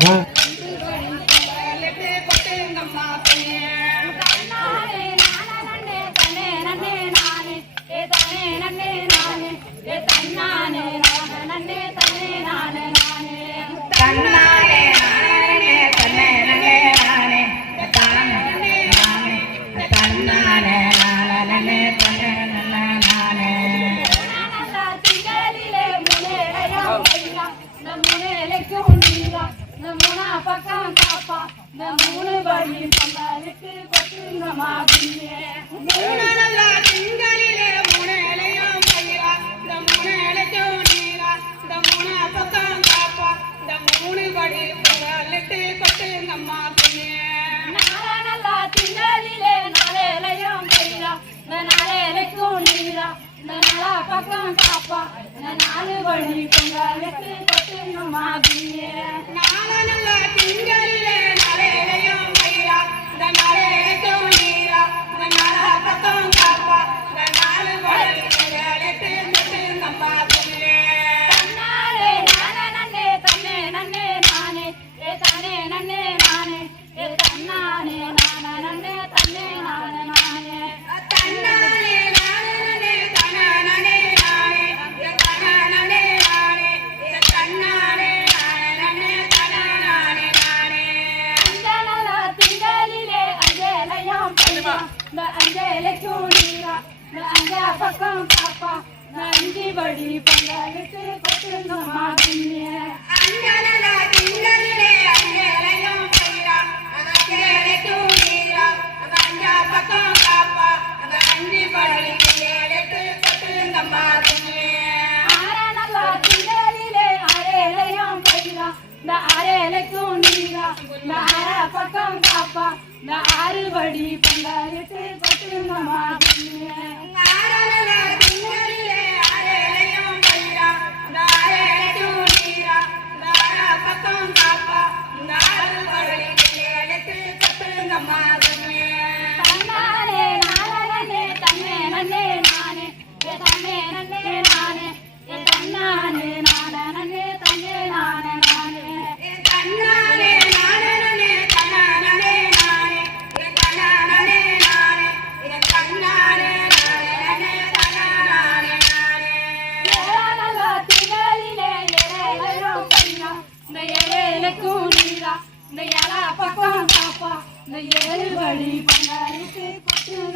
हाँ। வழி பங்காளுக்கு பத்துங்கமாகியே நல்லா திங்களிலே முனையிலையும் பயிரா. இந்த முனையிலையும் நீரா. இந்த மூணு பக்கம் காப்பா. இந்த மூணு வழி பங்காளுக்கு பத்துங்கமாகியே நல்லா திங்களிலே நாளையிலையும் பயிரா. இந்த நாளையிலைக்கும் நீரா. இந்த நாளா பக்கம் காப்பா. இந்த நாலு வழி பங்காளுக்கு நீரா நான் அஞ்ச இலைக்கும் நீரா நான் அஞ்ச பக்கம் பாப்பா. நான் அஞ்சு படி பங்காளிக்கு கொத்துங்க மாதிரி அஞ்சலே அஞ்சலே நாரேலைக்கும் நீரா நார பக்கம் காப்பா நாறு வடி பந்தாரத்தை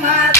amado.